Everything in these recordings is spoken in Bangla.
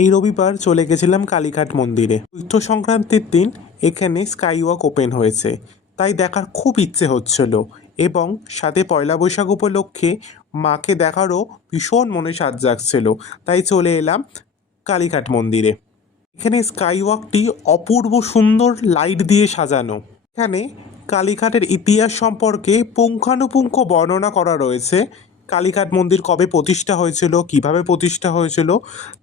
এই রবিবার চলে গেছিলাম কালীঘাট মন্দিরে। চৈত্র সংক্রান্তির দিন এখানে স্কাই ওয়াক ওপেন হয়েছে, তাই দেখার খুব ইচ্ছে হচ্ছিল এবং সাথে পয়লা বৈশাখ উপলক্ষে মাকে দেখারও ভীষণ মনে সাধ জাগছিল, তাই চলে এলাম কালীঘাট মন্দিরে। এখানে স্কাই ওয়াকটি অপূর্ব সুন্দর লাইট দিয়ে সাজানো। এখানে কালীঘাটের ইতিহাস সম্পর্কে পুঙ্খানুপুঙ্খ বর্ণনা করা রয়েছে। কালীঘাট মন্দির কবে প্রতিষ্ঠা হয়েছিল, কিভাবে প্রতিষ্ঠা হয়েছিল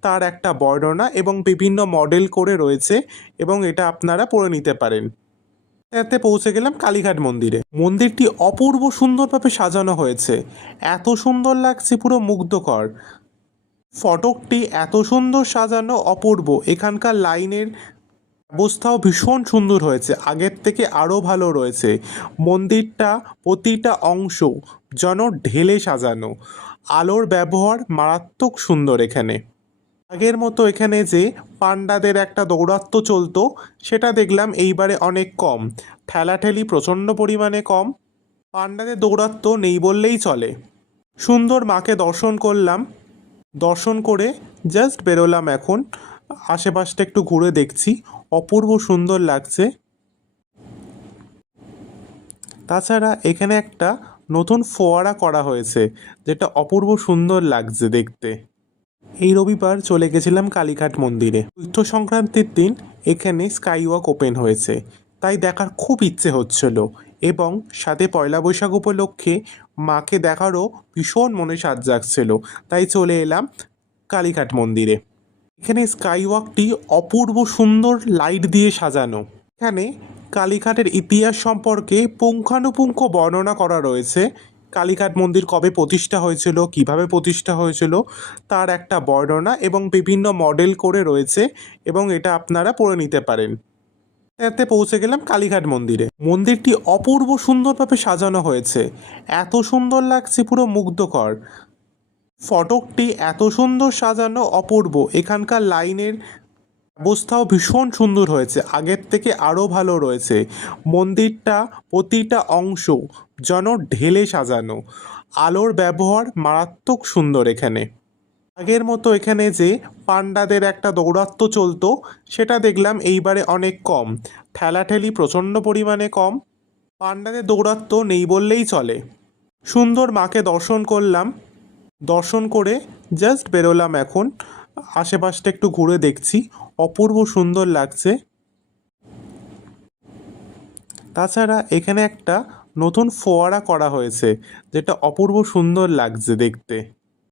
তার একটা বর্ণনা এবং বিভিন্ন মডেল করে রয়েছে, এবং এটা আপনারা পড়ে নিতে পারেন। এতে পৌঁছে গেলাম কালীঘাট মন্দিরে। মন্দিরটি অপূর্ব সুন্দরভাবে সাজানো হয়েছে, এত সুন্দর লাগছে, পুরো মুগ্ধকর। ফটকটি এত সুন্দর সাজানো, অপূর্ব। এখানকার লাইনের ব্যবস্থাও ভীষণ সুন্দর হয়েছে, আগের থেকে আরও ভালো রয়েছে। মন্দিরটা প্রতিটা অংশ যেন ঢেলে সাজানো, আলোর ব্যবহার মারাত্মক সুন্দর এখানে। আগের মতো এখানে যে পাণ্ডাদের একটা দৌরাত্ম্য চলতো সেটা দেখলাম এইবারে অনেক কম, ঠেলাঠেলি প্রচণ্ড পরিমাণে কম, পাণ্ডাদের দৌরাত্ম্য নেই বললেই চলে। সুন্দর মাকে দর্শন করলাম, দর্শন করে জাস্ট বেরোলাম। এখন আশেপাশটা একটু ঘুরে দেখছি, অপূর্ব সুন্দর লাগছে। তাছাড়া এখানে একটা নতুন ফোয়ারা করা হয়েছে, যেটা অপূর্ব সুন্দর লাগছে দেখতে। এই রবিবার চলে গেছিলাম কালীঘাট মন্দিরে। চৈত্র সংক্রান্তির দিন এখানে স্কাই ওয়াক ওপেন হয়েছে, তাই দেখার খুব ইচ্ছে হচ্ছিল এবং সাথে পয়লা বৈশাখ উপলক্ষে মাকে দেখারও ভীষণ মনে সাধ জাগছিল, তাই চলে এলাম কালীঘাট মন্দিরে। এখানে স্কাই ওয়াকটি অপূর্ব সুন্দর লাইট দিয়ে সাজানো। এখানে কালীঘাটের ইতিহাস সম্পর্কে পুঙ্খানুপুঙ্খ বর্ণনা করা রয়েছে। কালীঘাট মন্দির কবে প্রতিষ্ঠা হয়েছিল, কিভাবে প্রতিষ্ঠা হয়েছিল তার একটা বর্ণনা এবং বিভিন্ন মডেল করে রয়েছে, এবং এটা আপনারা পড়ে নিতে পারেন। এতে পৌঁছে গেলাম কালীঘাট মন্দিরে। মন্দিরটি অপূর্ব সুন্দরভাবে সাজানো হয়েছে, এত সুন্দর লাগছে, পুরো মুগ্ধকর। ফটকটি এত সুন্দর সাজানো, অপূর্ব। এখানকার লাইনের ব্যবস্থাও ভীষণ সুন্দর হয়েছে, আগের থেকে আরও ভালো রয়েছে। মন্দিরটা প্রতিটা অংশ যেন ঢেলে সাজানো, আলোর ব্যবহার মারাত্মক সুন্দর এখানে। আগের মতো এখানে যে পাণ্ডাদের একটা দৌরাত্ম্য চলতো সেটা দেখলাম এইবারে অনেক কম, ঠেলাঠেলি প্রচণ্ড পরিমাণে কম, পাণ্ডাদের দৌরাত্ম্য নেই বললেই চলে। সুন্দর মাকে দর্শন করলাম, দর্শন করে জাস্ট বেরোলাম। এখন আশেপাশটা একটু ঘুরে দেখছি, অপূর্ব সুন্দর লাগছে। তাছাড়া এখানে একটা নতুন ফোয়ারা করা হয়েছে, যেটা অপূর্ব সুন্দর লাগছে দেখতে।